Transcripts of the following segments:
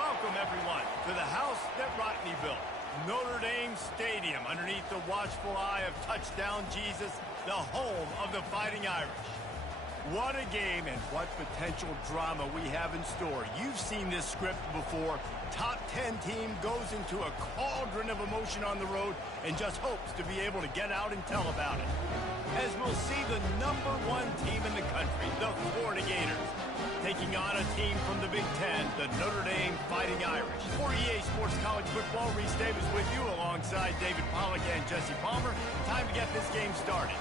Welcome, everyone, to the house that Rodney built. Notre Dame Stadium, underneath the watchful eye of Touchdown Jesus, the home of the Fighting Irish. What a game and what potential drama we have in store. You've seen this script before. Top 10 team goes into a cauldron of emotion on the road and just hopes to be able to get out and tell about it. As we'll see the #1 team in the country, the Florida Gators, taking on a team from the Big Ten, the Notre Dame Fighting Irish. For EA Sports College Football, Reese Davis with you alongside David Pollack and Jesse Palmer. Time to get this game started.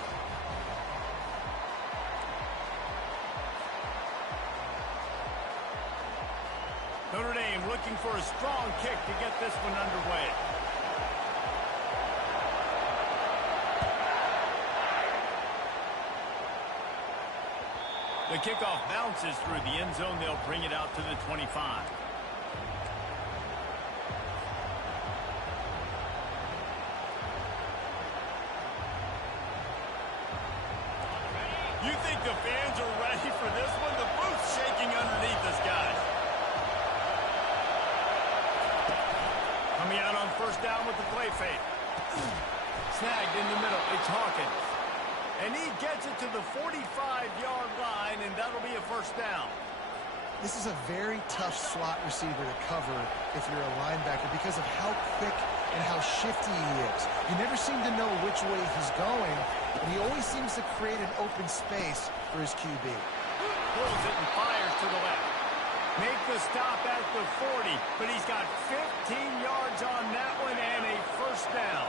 Notre Dame looking for a strong kick to get this one underway. The kickoff bounces through the end zone. They'll bring it out to the 25. You think the fans are ready for this one? The booth's shaking underneath us, guys. Coming out on first down with the play fake. Snagged in the middle. It's Hawkins. And he gets it to the 45-yard line, and that'll be a first down. This is a very tough slot receiver to cover if you're a linebacker because of how quick and how shifty he is. You never seem to know which way he's going, and he always seems to create an open space for his QB. Pulls it and fires to the left. Make the stop at the 40, but he's got 15 yards on that one and a first down.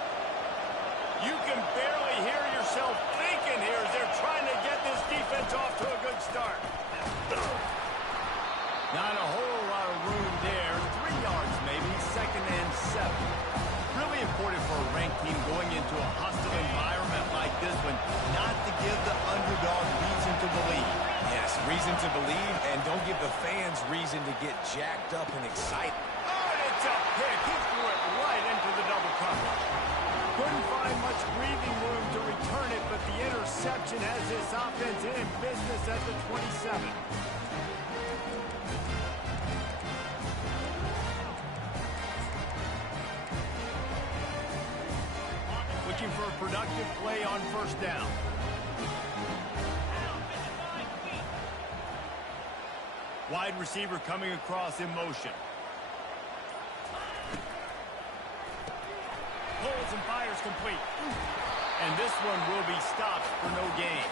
You can barely hear yourself thinking here as they're trying to get this defense off to a good start. Not a whole lot of room there. 3 yards maybe, 2nd and 7. Really important for a ranked team going into a hostile environment like this one, not to give the underdog reason to believe. Yes, reason to believe, and don't give the fans reason to get jacked up and excited. Oh, and it's a pick. He threw it right into the double coverage. Couldn't find much breathing room to return it, but the interception has this offense in business at the 27. Looking for a productive play on first down. Wide receiver coming across in motion. Pulls and fires complete. And this one will be stopped for no gain.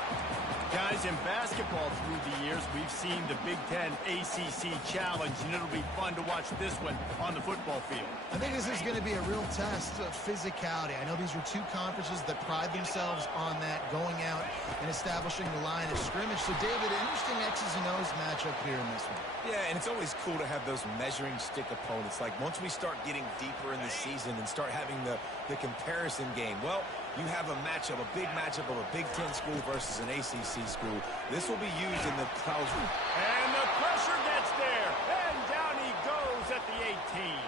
Guys, in basketball through the years, we've seen the Big Ten ACC Challenge, and it'll be fun to watch this one on the football field. I think this is going to be a real test of physicality. I know these are two conferences that pride themselves on that, going out and establishing the line of scrimmage. So, David, interesting X's and O's matchup here in this one. Yeah, and it's always cool to have those measuring stick opponents. Like, once we start getting deeper in the season and start having the comparison game, well, you have a matchup, a big matchup of a Big Ten school versus an ACC school. This will be used in the college. And the pressure gets there. And down he goes at the 18.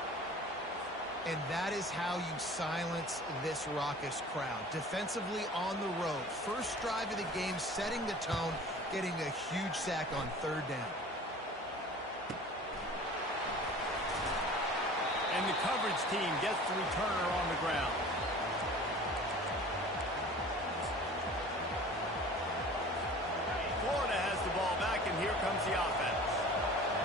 And that is how you silence this raucous crowd. Defensively on the road. First drive of the game, setting the tone, getting a huge sack on third down. And the coverage team gets the returner on the ground. Florida has the ball back, and here comes the offense.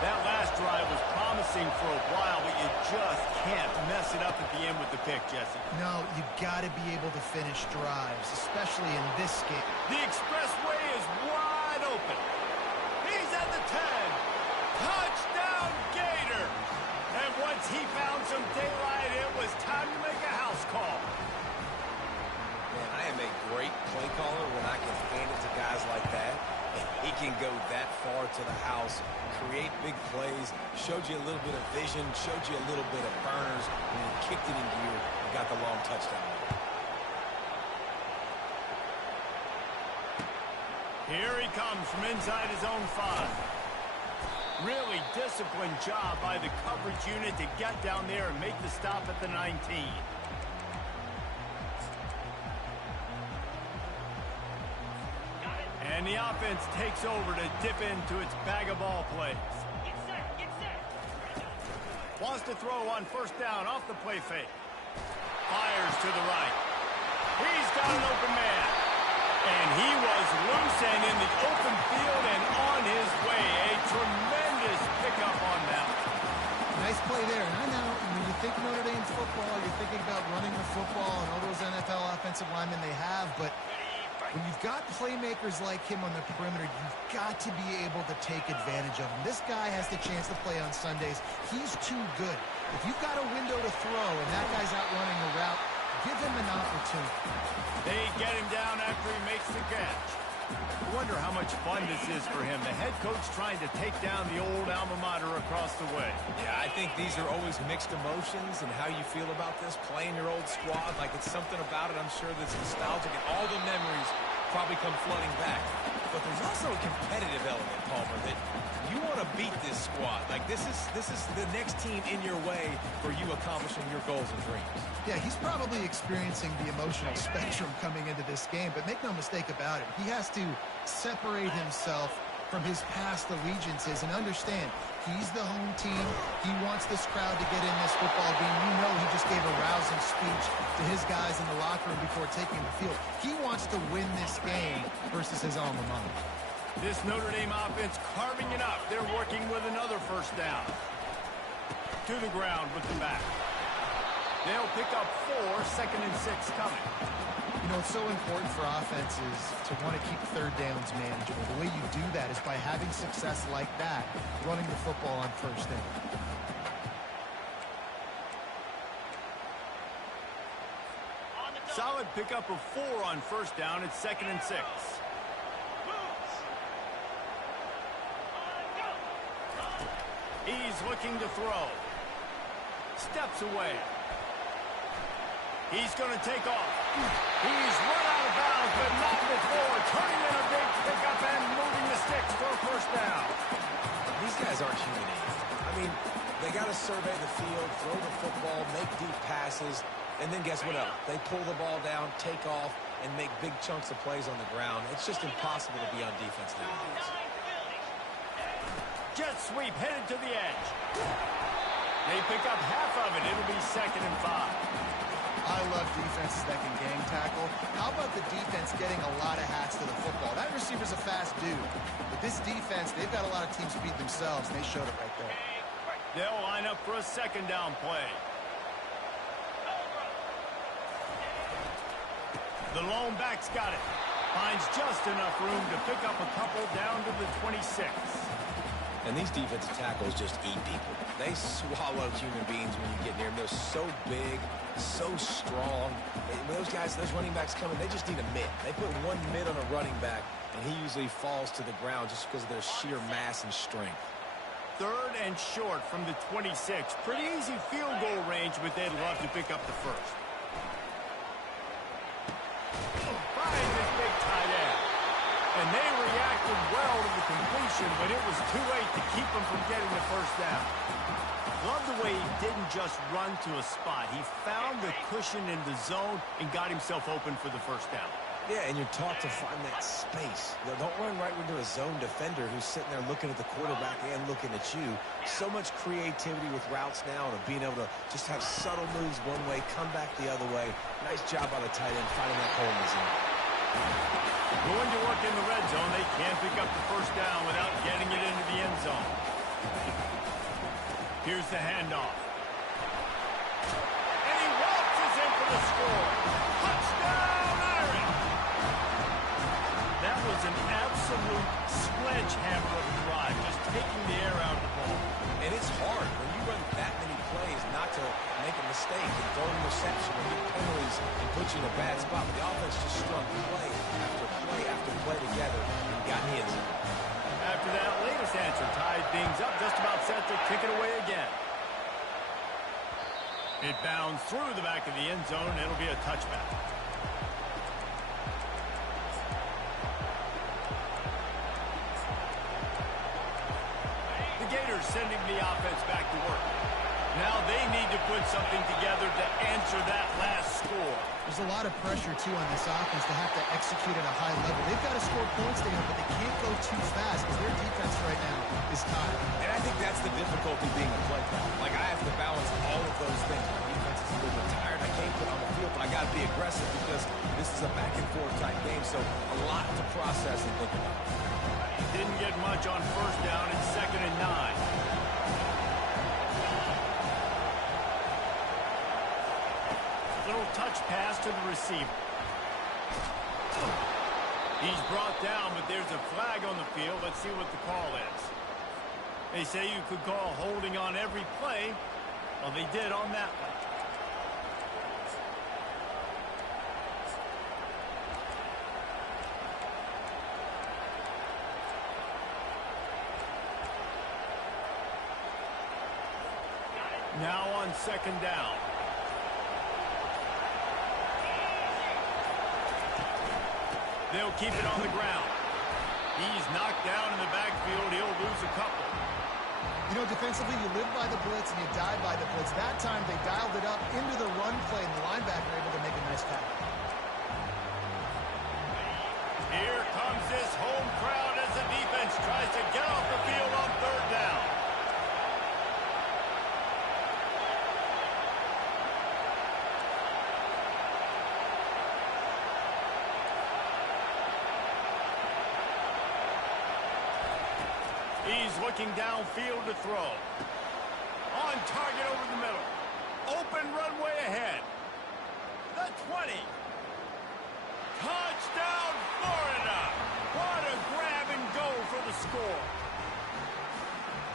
That last drive was promising for a while, but you just can't mess it up at the end with the pick, Jesse. No, you got to be able to finish drives, especially in this game. The expressway is wide open. He's at the 10. Touchdown, Gator! And once he found some daylight, it was time to make a house call. Man, I am a great play caller when I can hand it to guys like that. He can go that far to the house, create big plays, showed you a little bit of vision, showed you a little bit of burners, and he kicked it in gear and got the long touchdown. Here he comes from inside his own 5. Really disciplined job by the coverage unit to get down there and make the stop at the 19. And the offense takes over to dip into its bag of ball plays. Wants to throw on first down off the play fake. Fires to the right. He's got an open man. And he was loose and in the open field and on his way. A tremendous pickup on that. Nice play there. And I know when you think Notre Dame football, you're thinking about running the football and all those NFL offensive linemen they have. But when you've got playmakers like him on the perimeter, you've got to be able to take advantage of him. This guy has the chance to play on Sundays. He's too good. If you've got a window to throw and that guy's out running a route, give him an opportunity. They get him down after he makes the catch. I wonder how much fun this is for him. The head coach trying to take down the old alma mater across the way. Yeah, I think these are always mixed emotions and how you feel about this, playing your old squad. Like, it's something about it, I'm sure, that's nostalgic, and all the memories probably come flooding back. But there's also a competitive element, Palmer, that you want to beat this squad. Like, this is the next team in your way for you accomplishing your goals and dreams. Yeah, he's probably experiencing the emotional spectrum coming into this game, but make no mistake about it. He has to separate himself from his past allegiances and understand he's the home team. He wants this crowd to get in this football game. You know he just gave a rousing speech to his guys in the locker room before taking the field. He wants to win this game versus his alma mater. This Notre Dame offense carving it up. They're working with another first down. To the ground with the back. They'll pick up 4, 2nd and 6 coming. You know, it's so important for offenses to want to keep third downs manageable. The way you do that is by having success like that, running the football on first down. Solid pickup of 4 on first down. It's 2nd and 6. He's looking to throw. Steps away. He's going to take off. He's run out of bounds, but not before. Turning in a big pickup and moving the sticks for a first down. These guys aren't human beings. I mean, they got to survey the field, throw the football, make deep passes, and then guess what else? They pull the ball down, take off, and make big chunks of plays on the ground. It's just impossible to be on defense nowadays. Jet sweep headed to the edge. They pick up half of it. It'll be 2nd and 5. I love defenses that can gang tackle. How about the defense getting a lot of hats to the football? That receiver's a fast dude. But this defense, they've got a lot of teams beat themselves, and they showed it right there. They'll line up for a 2nd down play. The lone back's got it. Finds just enough room to pick up a couple down to the 26. And these defensive tackles just eat people. They swallow human beings when you get near them. They're so big, so strong. When those guys, those running backs come in, they just need a mid. They put one mid on a running back, and he usually falls to the ground just because of their sheer mass and strength. 3rd and short from the 26. Pretty easy field goal range, but they'd love to pick up the first. Finds this big tight end. And they reacted well to the completion, but it was too late to keep them from getting the first down. Love the way he didn't just run to a spot. He found the cushion in the zone and got himself open for the first down. Yeah, and you're taught to find that space. Don't run right into a zone defender who's sitting there looking at the quarterback and looking at you. So much creativity with routes now and being able to just have subtle moves one way, come back the other way. Nice job by the tight end finding that hole in the zone. Going to work in the red zone. They can't pick up the first down without getting it into the end zone. Here's the handoff. And he waltzes in for the score. Touchdown, Irish! That was an absolute sledgehammer of a drive, just taking the air out of the ball. And it's hard when you run that many plays not to make a mistake and throw an interception or get penalties and put you in a bad spot. But the offense just strung play after play together and got in the end zone. After that latest answer tied things up, just about set to kick it away again. It bounds through the back of the end zone, and it'll be a touchback. The Gators sending the offense back to work. Now they need to put something together to answer that last score. There's a lot of pressure, too, on this offense to have to execute at a high level. They've got to score points together, but they can't go too fast because their defense right now is tied. And I think that's the difficulty being a play caller. Like, I have to balance all of those things. My defense is a little bit tired. I can't get on the field, but I got to be aggressive because this is a back-and-forth type game, so a lot to process and think about. Didn't get much on first down. It's 2nd and 9. Little touch pass to the receiver. He's brought down, but there's a flag on the field. Let's see what the call is. They say you could call holding on every play. Well, they did on that one. Now on 2nd down. They'll keep it on the ground. He's knocked down in the backfield. He'll lose a couple. You know, defensively, you live by the blitz and you die by the blitz. That time, they dialed it up into the run play, and the linebacker able to make a nice tackle. Here comes this home crowd as the defense tries to get off the field on 3rd down. He's looking downfield to throw. On target over the middle. Open runway ahead. The 20. Touchdown, Florida. What a grab and go for the score.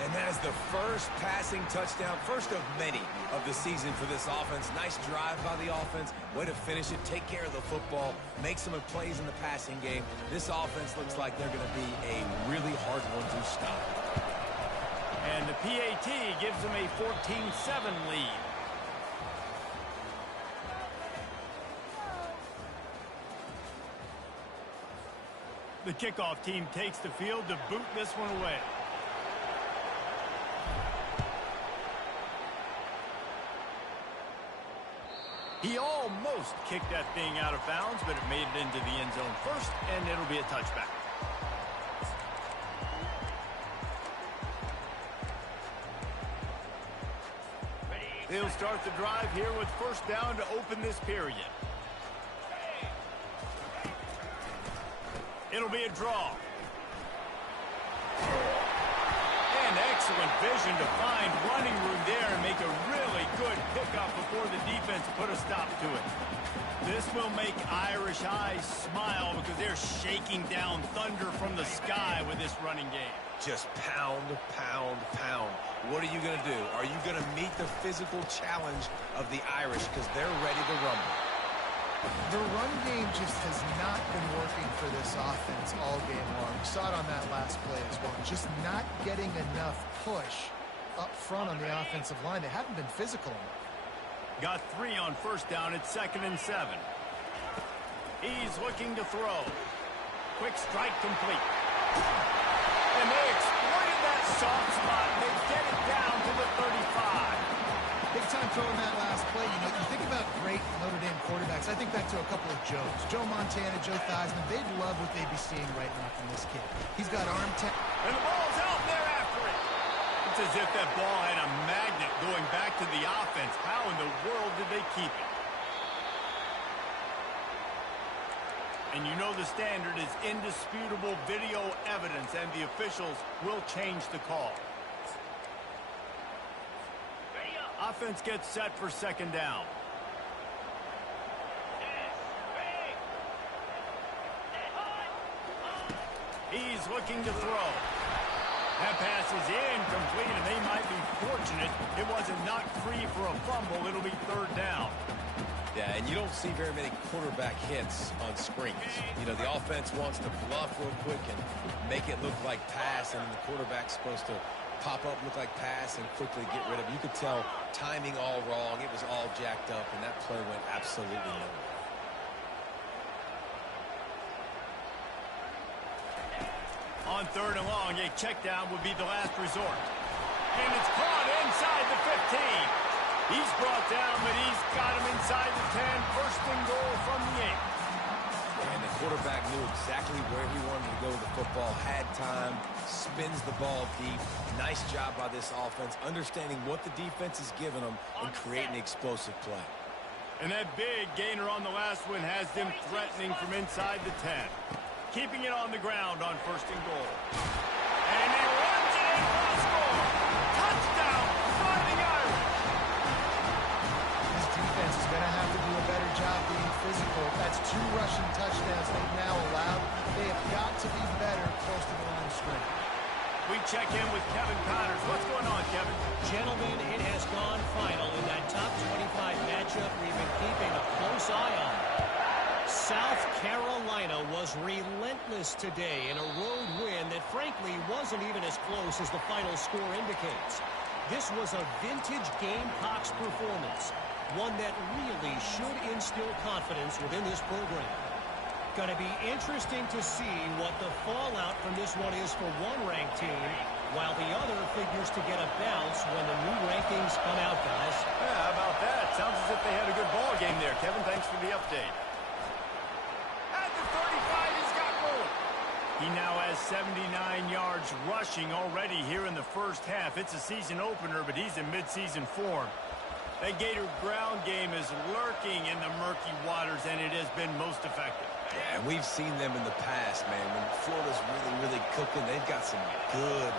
And that is the first passing touchdown, first of many of the season for this offense. Nice drive by the offense. Way to finish it, take care of the football, make some plays in the passing game. This offense looks like they're going to be a really hard one to stop. And the PAT gives them a 14-7 lead. The kickoff team takes the field to boot this one away. He almost kicked that thing out of bounds, but it made it into the end zone first, and it'll be a touchback. They'll start the drive here with 1st down to open this period. It'll be a draw. And excellent vision to find running room there and make a really good pickup before the defense put a stop to it. This will make Irish eyes smile because they're shaking down thunder from the sky with this running game. Just pound, pound, pound. What are you going to do? Are you going to meet the physical challenge of the Irish because they're ready to rumble? The run game just has not been working for this offense all game long. We saw it on that last play as well. Just not getting enough push up front on the offensive line. They haven't been physical enough. Got 3 on 1st down at 2nd and 7. He's looking to throw. Quick strike complete. And they exploited that soft spot. They get it down to the 35. Big time throw in that last play. You know, you think about great Notre Dame quarterbacks. I think back to a couple of Joes. Joe Montana, Joe Theismann. They'd love what they'd be seeing right now from this kid. He's got arm talent. And the ball's out there after it. It's as if that ball had a magnet going back to the offense. How in the world did they keep it? And you know the standard is indisputable video evidence, and the officials will change the call. Offense gets set for 2nd down. He's looking to throw. That pass is incomplete, and they might be fortunate it wasn't knocked free for a fumble. It'll be 3rd down. Yeah, and you don't see very many quarterback hits on screens. You know, the offense wants to bluff real quick and make it look like pass, and the quarterback's supposed to pop up, look like pass, and quickly get rid of it. You could tell timing all wrong. It was all jacked up, and that play went absolutely nowhere. On 3rd and long, a check down would be the last resort. And it's caught inside the 15. He's brought down, but he's got him inside the 10. 1st and goal from the 8. And the quarterback knew exactly where he wanted to go with the football, had time, spins the ball deep. Nice job by this offense, understanding what the defense is giving them and creating explosive play. And that big gainer on the last one has them threatening from inside the 10. Keeping it on the ground on 1st and goal. And he runs it in for a score. Touchdown, Fighting Irish. This defense is going to have to do a better job being physical. That's 2 rushing touchdowns they've now allowed. They have got to be better close to the line of scrimmage. We check in with Kevin Connors. What's going on, Kevin? Gentlemen, it has gone final in that top 25 matchup we've been keeping a close eye on. South Carolina was relentless today in a road win that frankly wasn't even as close as the final score indicates. This was a vintage Gamecocks performance, one that really should instill confidence within this program. Going to be interesting to see what the fallout from this one is for one ranked team, while the other figures to get a bounce when the new rankings come out, guys. Yeah, how about that? Sounds as if they had a good ball game there. Kevin, thanks for the update. At the 35, he's got rolling. He now has 79 yards rushing already here in the first half. It's a season opener, but he's in midseason form. That Gator ground game is lurking in the murky waters, and it has been most effective. Yeah, and we've seen them in the past, man. When Florida's really cooking, they've got some good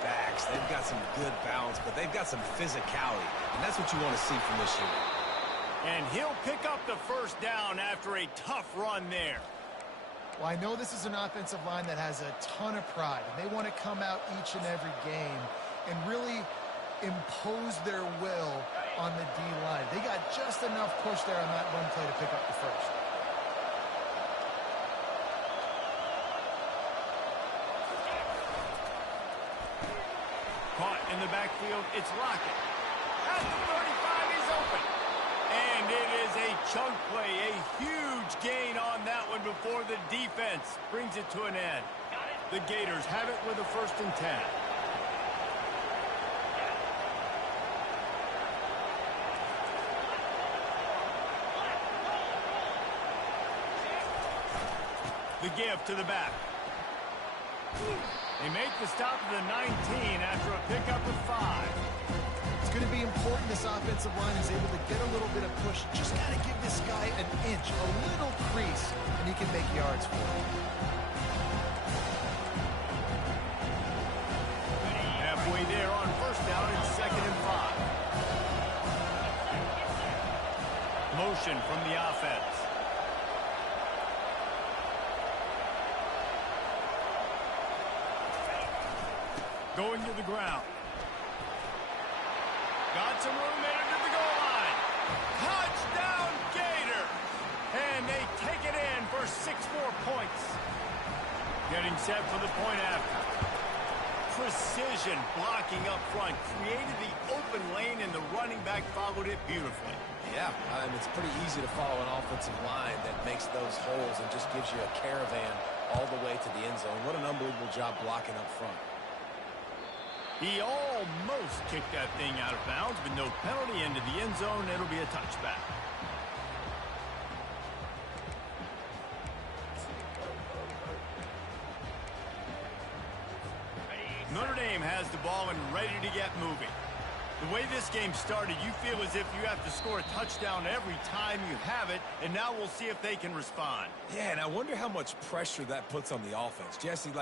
backs. They've got some good balance, but they've got some physicality, and that's what you want to see from this year. And he'll pick up the first down after a tough run there. Well, I know this is an offensive line that has a ton of pride, and they want to come out each and every game and really impose their will on the D-line. They got just enough push there on that run play to pick up the first. Caught in the backfield, it's Lockett. At the 35, he's open. And it is a chunk play, a huge gain on that one before the defense brings it to an end. The Gators have it with a 1st and 10. The give to the back. They make the stop to the 19 after a pickup of 5. It's going to be important this offensive line is able to get a little bit of push. Just got to give this guy an inch, a little crease, and he can make yards for it. Halfway there on 1st down and 2nd and 5. Motion from the offense. Going to the ground. Got some room there to the goal line. Touchdown, Gator! And they take it in for 6 more points. Getting set for the point after. Precision blocking up front. Created the open lane, and the running back followed it beautifully. Yeah, it's pretty easy to follow an offensive line that makes those holes and just gives you a caravan all the way to the end zone. What an unbelievable job blocking up front. He almost kicked that thing out of bounds, but no penalty into the end zone. It'll be a touchback. Notre Dame has the ball and ready to get moving. The way this game started, you feel as if you have to score a touchdown every time you have it, and now we'll see if they can respond. Yeah, and I wonder how much pressure that puts on the offense. Jesse,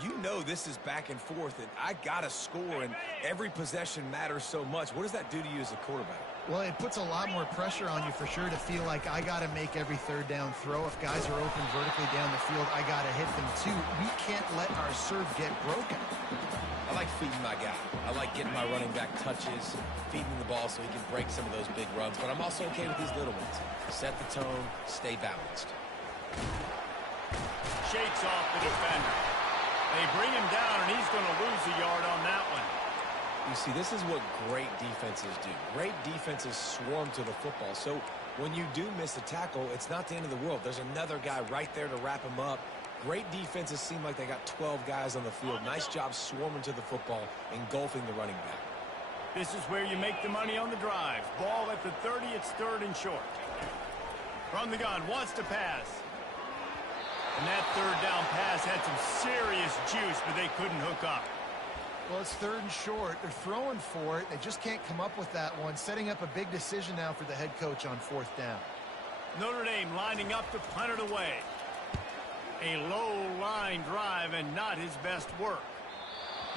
you know this is back and forth, and I got to score, and every possession matters so much. What does that do to you as a quarterback? Well, it puts a lot more pressure on you for sure to feel like I got to make every 3rd down throw. If guys are open vertically down the field, I got to hit them too. We can't let our serve get broken. I like feeding my guy. I like getting my running back touches, feeding the ball so he can break some of those big runs, but I'm also okay with these little ones. Set the tone, stay balanced. Shakes off the defender. They bring him down, and he's going to lose a yard on that one. You see, this is what great defenses do. Great defenses swarm to the football. So when you do miss a tackle, it's not the end of the world. There's another guy right there to wrap him up. Great defenses seem like they got 12 guys on the field. Nice job swarming to the football, engulfing the running back. This is where you make the money on the drive. Ball at the 30, it's 3rd and short. From the gun, wants to pass. And that third down pass had some serious juice, but they couldn't hook up. Well, it's 3rd and short. They're throwing for it. They just can't come up with that one. Setting up a big decision now for the head coach on 4th down. Notre Dame lining up to punt it away. A low line drive and not his best work.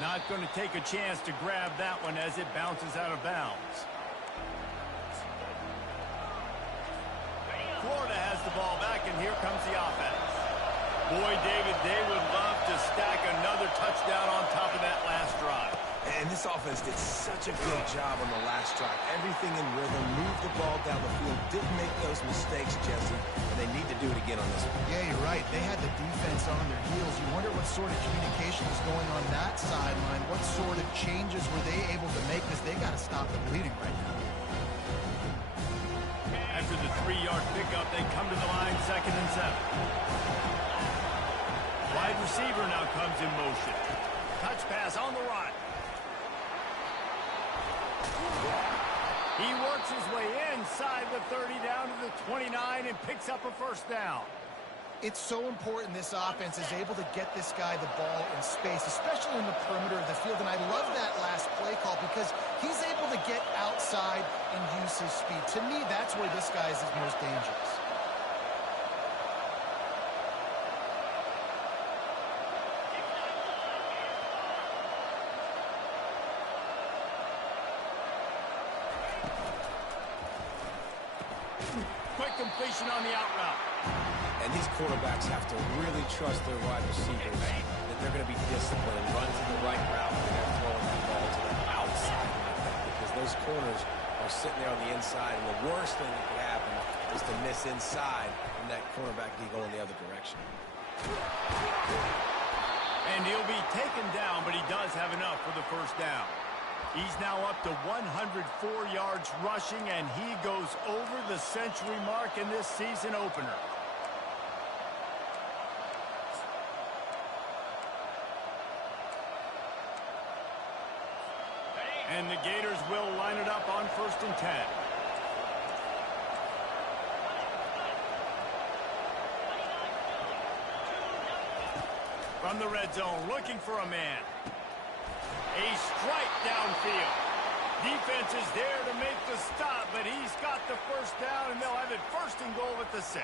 Not going to take a chance to grab that one as it bounces out of bounds. Florida has the ball back, and here comes the offense. Boy, David, they would love to stack another touchdown on top of that last drive. And this offense did such a good job on the last drive. Everything in rhythm, moved the ball down the field, didn't make those mistakes, Jesse, and they need to do it again on this one. Yeah, you're right. They had the defense on their heels. You wonder what sort of communication was going on that sideline. What sort of changes were they able to make, because they got to stop the bleeding right now. After the 3-yard pickup, they come to the line 2nd and 7. Wide receiver now comes in motion. Touch pass on the run. He works his way inside the 30 down to the 29 and picks up a 1st down. It's so important this offense is able to get this guy the ball in space, especially in the perimeter of the field. And I love that last play call because he's able to get outside and use his speed. To me, that's where this guy is most dangerous. Quick completion on the out route. And these quarterbacks have to really trust their wide receivers that they're going to be disciplined and run to the right route when they're throwing the ball to the outside like that, because those corners are sitting there on the inside, and the worst thing that could happen is to miss inside and that cornerback can go in the other direction. And he'll be taken down, but he does have enough for the 1st down. He's now up to 104 yards rushing, and he goes over the century mark in this season opener. And the Gators will line it up on 1st and 10. From the red zone, looking for a man. A strike downfield. Defense is there to make the stop, but he's got the 1st down, and they'll have it 1st and goal at the 6.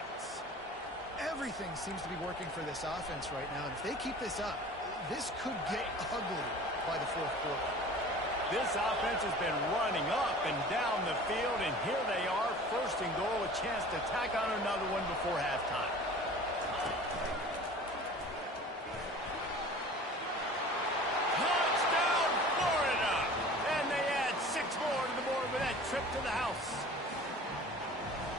Everything seems to be working for this offense right now, and if they keep this up, this could get ugly by the 4th quarter. This offense has been running up and down the field, and here they are, 1st and goal, a chance to tack on another one before halftime. Touchdown, Florida! And they add 6 more to the board with that trip to the house.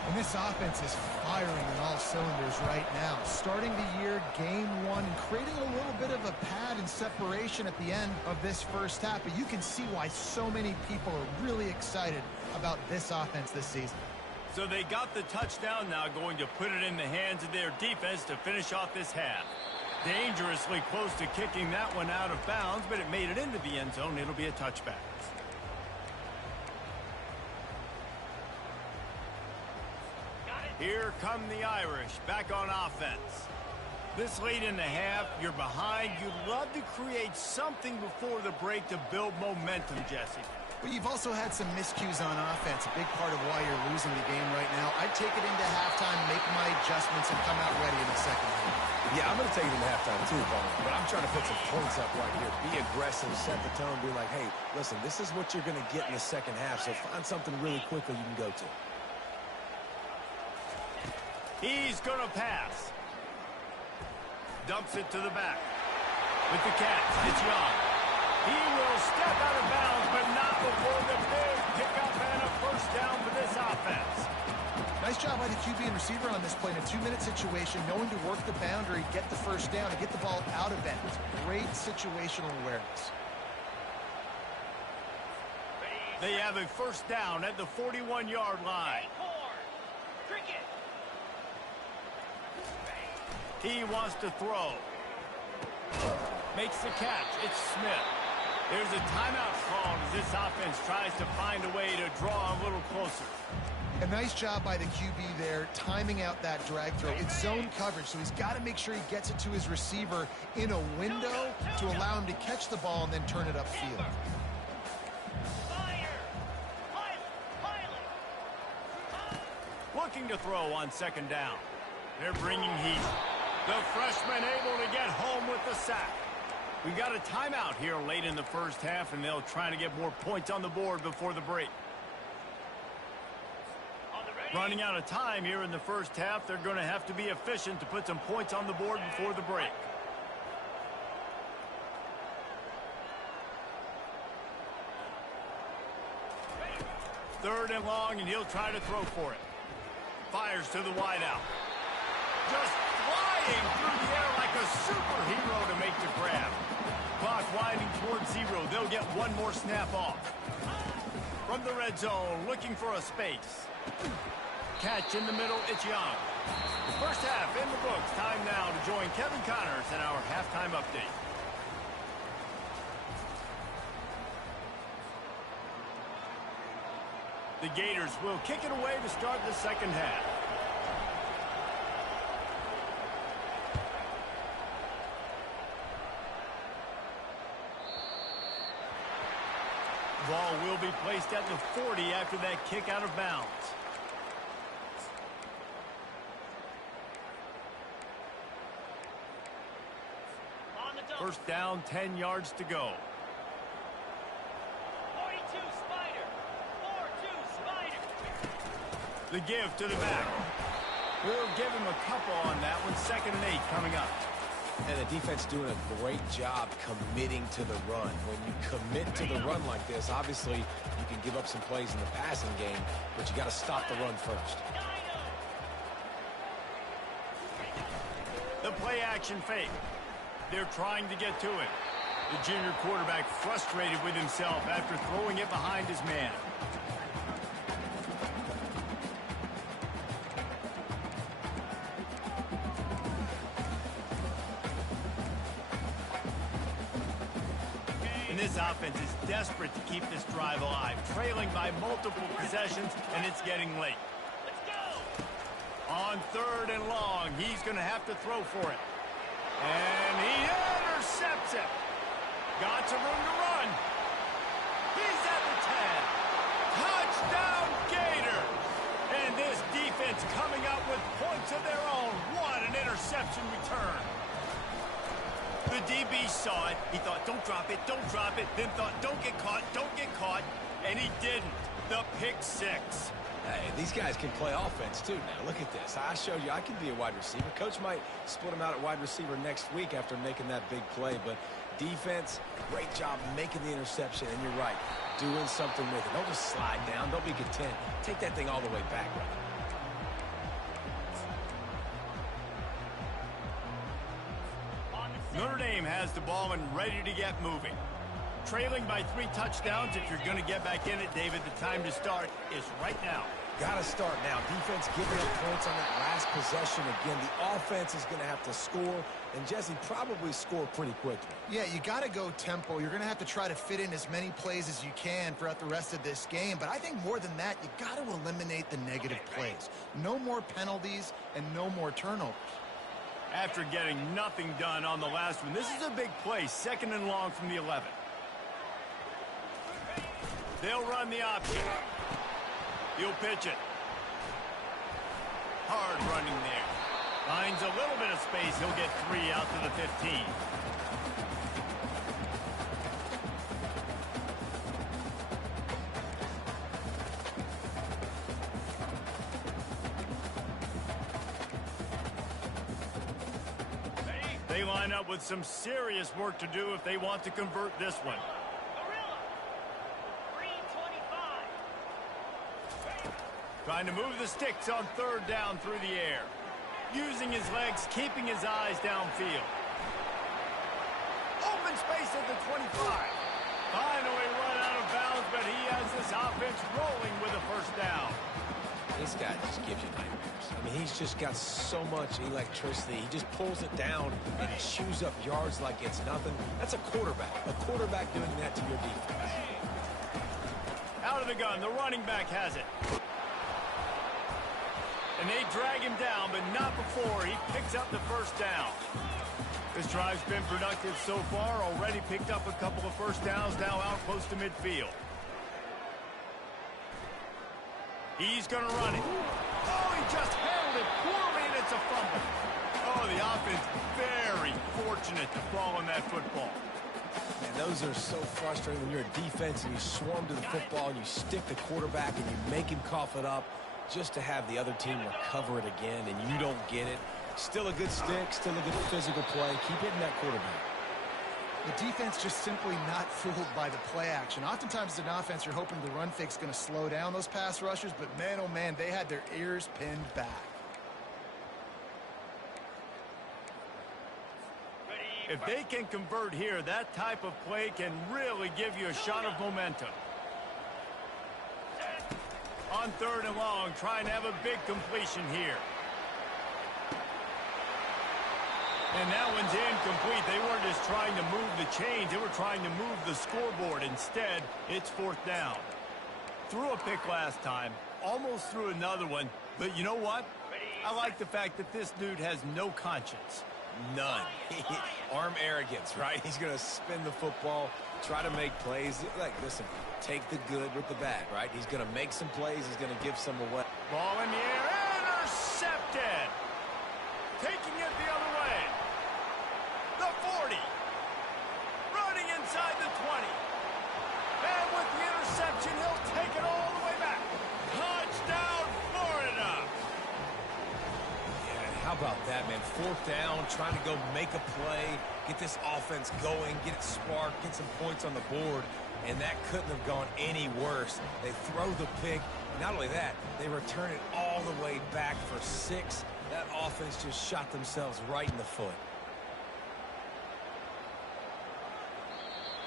And this offense is firing on all cylinders right now. Starting the year, game 1, and creating a little bit of a pad and separation at the end of this 1st half. But you can see why so many people are really excited about this offense this season. So they got the touchdown, now going to put it in the hands of their defense to finish off this half. Dangerously close to kicking that one out of bounds, but it made it into the end zone. It'll be a touchback. Here come the Irish, back on offense. This late in the half, you're behind. You'd love to create something before the break to build momentum, Jesse. But you've also had some miscues on offense, a big part of why you're losing the game right now. I'd take it into halftime, make my adjustments, and come out ready in the 2nd half. Yeah, I'm going to take it into halftime too, Paul. But I'm trying to put some points up right here. Be aggressive, set the tone, be like, hey, listen, this is what you're going to get in the 2nd half, so find something really quickly you can go to. He's going to pass. Dumps it to the back. With the catch, it's Young. He will step out of bounds, but not before the big pickup and a 1st down for this offense. Nice job by the QB and receiver on this play in a 2-minute situation, knowing to work the boundary, get the 1st down, and get the ball out of bounds. Great situational awareness. They have a 1st down at the 41-yard line. He wants to throw. Makes the catch. It's Smith. There's a timeout called as this offense tries to find a way to draw a little closer. A nice job by the QB there, timing out that drag throw. It's zone coverage, so he's got to make sure he gets it to his receiver in a window to allow him to catch the ball and then turn it upfield. Looking to throw on second down. They're bringing heat. The freshman able to get home with the sack. We've got a timeout here late in the first half, and they'll try to get more points on the board before the break. Running out of time here in the first half, they're going to have to be efficient to put some points on the board before the break. Third and long, and he'll try to throw for it. Fires to the wideout. Just flying through the air like a superhero to make the grab. Clock winding towards 0. They'll get one more snap off. From the red zone, looking for a space. Catch in the middle, it's Young. First half in the books. Time now to join Kevin Connors in our halftime update. The Gators will kick it away to start the second half. Ball will be placed at the 40 after that kick out of bounds. First down, 10 yards to go. 42 Spider. 4-2 Spider. The give to the back. We'll give him a couple on that one. 2nd and 8 coming up. And the defense doing a great job committing to the run. When you commit to the run like this, obviously you can give up some plays in the passing game, but you got to stop the run first. The play action fake. They're trying to get to it. The junior quarterback frustrated with himself after throwing it behind his man. And this offense is desperate to keep this drive alive, trailing by multiple possessions, and it's getting late. Let's go. On 3rd and long, he's going to have to throw for it. And he intercepts it. Got some room to run. He's at the 10. Touchdown, Gator. And this defense coming up with points of their own. What an interception return. The DB saw it. He thought, don't drop it, don't drop it. Then thought, don't get caught, don't get caught. And he didn't. The pick 6. Hey, these guys can play offense, too. Now, look at this. I showed you I can be a wide receiver. Coach might split him out at wide receiver next week after making that big play. But defense, great job making the interception. And you're right, doing something with it. Don't just slide down. Don't be content. Take that thing all the way back. Notre Dame has the ball and ready to get moving. Trailing by 3 touchdowns. If you're going to get back in it, David, the time to start is right now. Got to start now. Defense giving up points on that last possession. Again, the offense is going to have to score, and Jesse probably score pretty quickly. Yeah, you got to go tempo. You're going to have to try to fit in as many plays as you can throughout the rest of this game. But I think more than that, you got to eliminate the negative plays. No more penalties and no more turnovers. After getting nothing done on the last one, this is a big play. 2nd and long from the 11. They'll run the option. He'll pitch it. Hard running there. Finds a little bit of space. He'll get 3 out to the 15. They line up with some serious work to do if they want to convert this one. Trying to move the sticks on 3rd down through the air. Using his legs, keeping his eyes downfield. Open space at the 25. Finally run out of bounds, but he has this offense rolling with a first down. This guy just gives you nightmares. I mean, he's just got so much electricity. He just pulls it down and chews up yards like it's nothing. That's a quarterback. A quarterback doing that to your defense. Out of the gun, the running back has it. And they drag him down, but not before he picks up the first down. This drive's been productive so far. Already picked up a couple of first downs, now out close to midfield. He's going to run it. Oh, he just handled it poorly, and it's a fumble. Oh, the offense very fortunate to fall on that football. Man, those are so frustrating when you're a defense and you swarm to the football and you stick the quarterback and you make him cough it up just to have the other team recover it again, and you don't get it. Still a good stick, still a good physical play. Keep hitting that quarterback. The defense just simply not fooled by the play action. Oftentimes as an offense, you're hoping the run fake's going to slow down those pass rushers, but man, oh man, they had their ears pinned back. If they can convert here, that type of play can really give you a shot of momentum. On 3rd and long, trying to have a big completion here. And that one's incomplete. They weren't just trying to move the chains. They were trying to move the scoreboard. Instead, it's 4th down. Threw a pick last time. Almost threw another one. But you know what? I like the fact that this dude has no conscience. None. Arm arrogance, right? He's going to spin the football, try to make plays. Like, listen, take the good with the bad, right? He's going to make some plays. He's going to give some away. Ball in the air. Intercepted. Taking it the other way. The 40. Running inside the 20. And with the interception, he'll take it all the way back. Touchdown, Florida. Yeah, how about that, man? 4th down, trying to go make a play, get this offense going, get it sparked, get some points on the board, and that couldn't have gone any worse. They throw the pick. Not only that, they return it all the way back for 6. That offense just shot themselves right in the foot.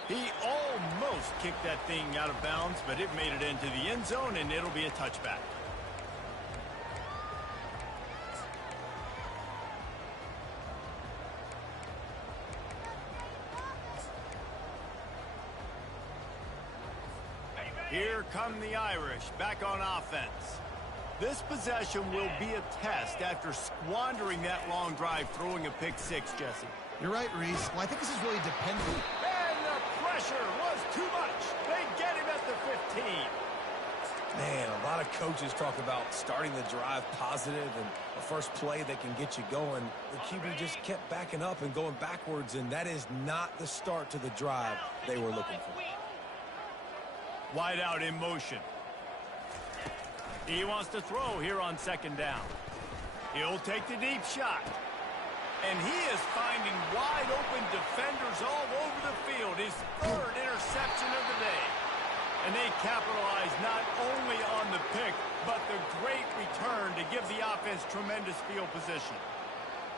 He almost kicked that thing out of bounds, but it made it into the end zone, and it'll be a touchback. Here come the Irish, back on offense. This possession will be a test after squandering that long drive, throwing a pick 6, Jesse. You're right, Reese. Well, I think this is really dependent. And the pressure was too much. They get him at the 15. Man, a lot of coaches talk about starting the drive positive and the first play that can get you going. The QB just kept backing up and going backwards, and that is not the start to the drive they were looking for. Wide out in motion. He wants to throw here on 2nd down. He'll take the deep shot. And he is finding wide open defenders all over the field. His 3rd interception of the day. And they capitalize not only on the pick, but the great return to give the offense tremendous field position.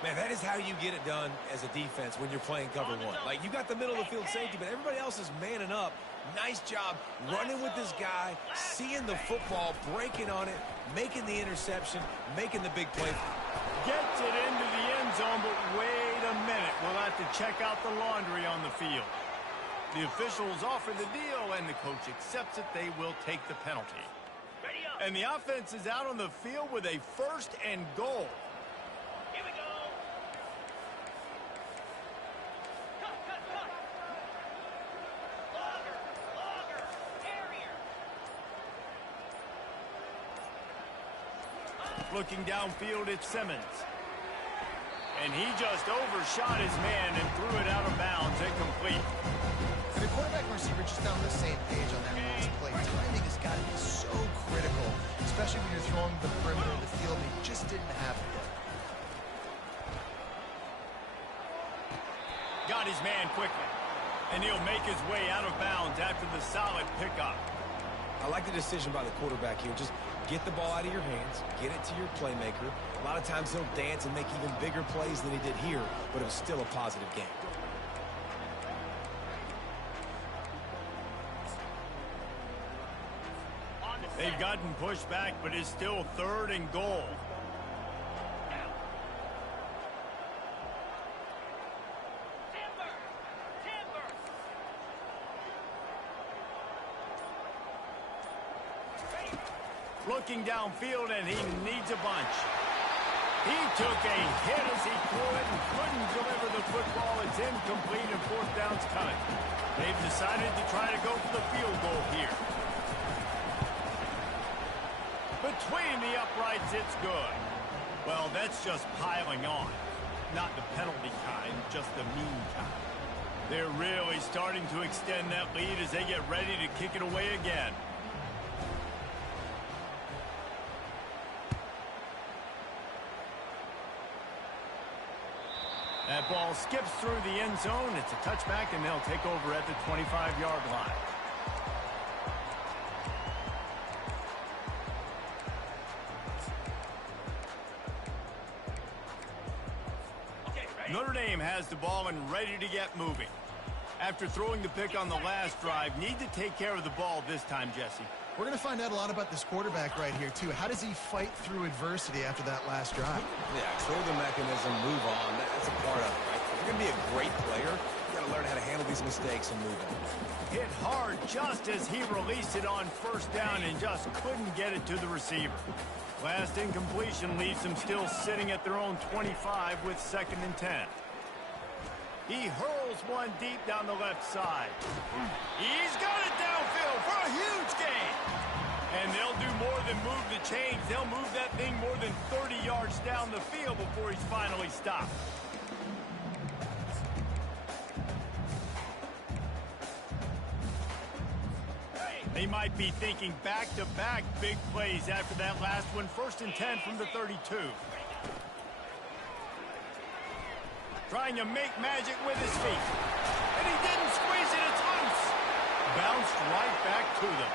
Man, that is how you get it done as a defense when you're playing cover 1. Like, you got the middle of the field safety, but everybody else is manning up. Nice job running with this guy, seeing the football, breaking on it, making the interception, making the big play. Gets it into the end zone, but wait a minute. We'll have to check out the laundry on the field. The officials offer the deal, and the coach accepts it. They will take the penalty. And the offense is out on the field with a 1st and goal. Here we go. Cut. Longer. Carrier. Looking downfield, it's Simmons. And he just overshot his man and threw it out of bounds, incomplete. And the quarterback and receiver just not on the same page on that last play. Timing has got to be so critical, especially when you're throwing the perimeter of the field. They just didn't have it there. Got his man quickly. And he'll make his way out of bounds after the solid pickup. I like the decision by the quarterback here. Just get the ball out of your hands, get it to your playmaker. A lot of times he'll dance and make even bigger plays than he did here, but it was still a positive game. They've gotten pushed back, but it's still 3rd and goal. Looking downfield, and he needs a bunch. He took a hit as he threw it and couldn't deliver the football. It's incomplete, and 4th down's coming. They've decided to try to go for the field goal here. Between the uprights, it's good. Well, that's just piling on. Not the penalty kind, just the mean kind. They're really starting to extend that lead as they get ready to kick it away again. That ball skips through the end zone. It's a touchback, and they'll take over at the 25-yard line. Notre Dame has the ball and ready to get moving. After throwing the pick on the last drive, need to take care of the ball this time, Jesse. We're going to find out a lot about this quarterback right here, too. How does he fight through adversity after that last drive? Yeah, clear the mechanism, move on. That's a part of it, right? If you're going to be a great player, you got to learn how to handle these mistakes and move on. Hit hard just as he released it on 1st down and just couldn't get it to the receiver. Last incompletion leaves them still sitting at their own 25 with 2nd and 10. He hurls one deep down the left side. He's got it downfield for a huge gain. And they'll do more than move the chains. They'll move that thing more than 30 yards down the field before he's finally stopped. They might be thinking back-to-back big plays after that last one. 1st and 10 from the 32. Trying to make magic with his feet. And he didn't squeeze it. It's loose. Bounced right back to them.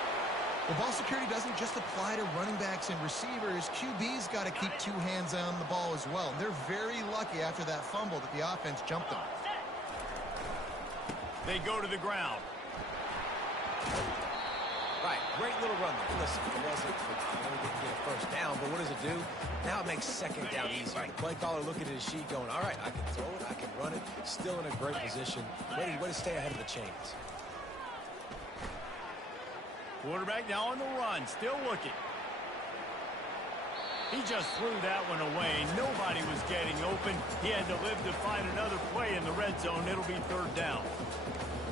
Well, ball security doesn't just apply to running backs and receivers. QB's got to keep 2 hands on the ball as well. And they're very lucky after that fumble that the offense jumped them. They go to the ground. Right, great little run there. Listen, it wasn't only get a 1st down, but what does it do? Now it makes 2nd down easier. The play caller looking at his sheet going, all right, I can throw it, I can run it. Still in a great position. Way to stay ahead of the chains. Quarterback now on the run, still looking. He just threw that one away. Nobody was getting open. He had to live to find another play in the red zone. It'll be 3rd down.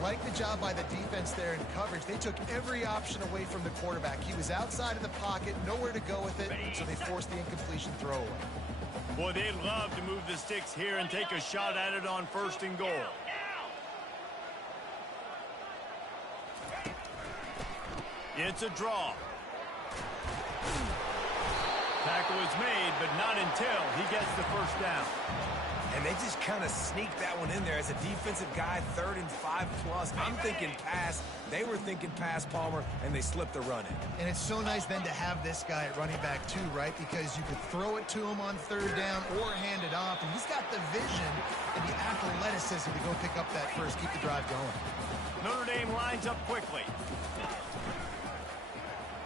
Like the job by the defense there in coverage. They took every option away from the quarterback. He was outside of the pocket, nowhere to go with it, so they forced the incompletion throwaway. Boy, they'd love to move the sticks here and take a shot at it on 1st and goal. It's a draw. Tackle is made, but not until he gets the 1st down. And they just kind of sneaked that one in there as a defensive guy, 3rd and 5+. I'm thinking pass. They were thinking pass, Palmer, and they slipped the run in. And it's so nice then to have this guy at running back too, right? Because you could throw it to him on 3rd down or hand it off. And he's got the vision and the athleticism to go pick up that first, keep the drive going. Notre Dame lines up quickly.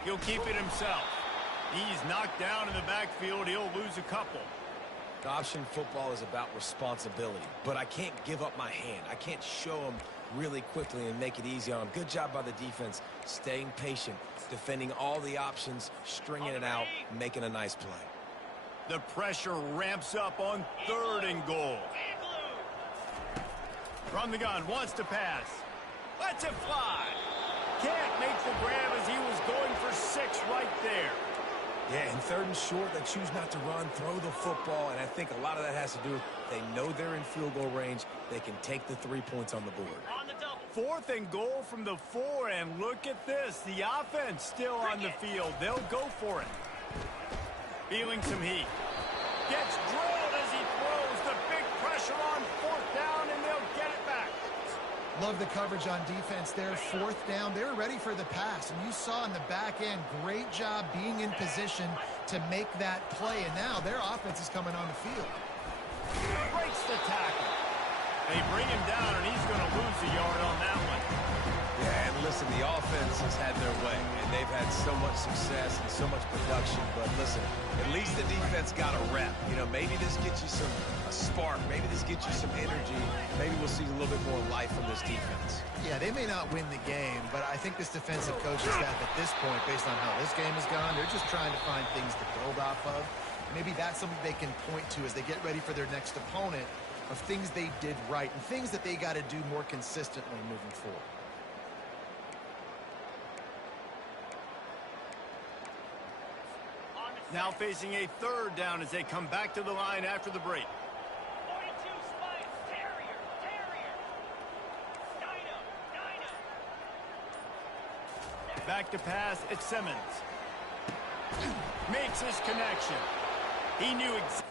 He'll keep it himself. He's knocked down in the backfield. He'll lose a couple. Option football is about responsibility, but I can't give up my hand. I can't show them really quickly and make it easy on them. Good job by the defense, staying patient, defending all the options, stringing it out, making a nice play. The pressure ramps up on 3rd and goal. From the gun, wants to pass. Lets it fly. Can't make the grab as he was going for 6 right there. Yeah, in 3rd and short, they choose not to run, throw the football, and I think a lot of that has to do with they know they're in field goal range. They can take the 3 points on the board. On the double. 4th and goal from the 4, and look at this. The offense still on the field. They'll go for it. Feeling some heat. Gets drilled as he throws. The big pressure on 4th down, and they'll get it back. Love the coverage on defense there. 4th down. They were ready for the pass. And you saw in the back end, great job being in position to make that play. And now their offense is coming on the field. Breaks the tackle. They bring him down, and he's going to lose a yard on that one. Yeah, and listen, the offense has had their way, and they've had so much success and so much production, but listen, at least the defense got a rep. You know, maybe this gets you a spark. Maybe this gets you some energy. Maybe we'll see a little bit more life from this defense. Yeah, they may not win the game, but I think this defensive coaching staff at this point, based on how this game has gone, they're just trying to find things to build off of. Maybe that's something they can point to as they get ready for their next opponent, of things they did right and things that they got to do more consistently moving forward. Now facing a third down as they come back to the line after the break. 42 Spike. Terrier. Dino. Back to pass, it's Simmons. Makes his connection. He knew exactly.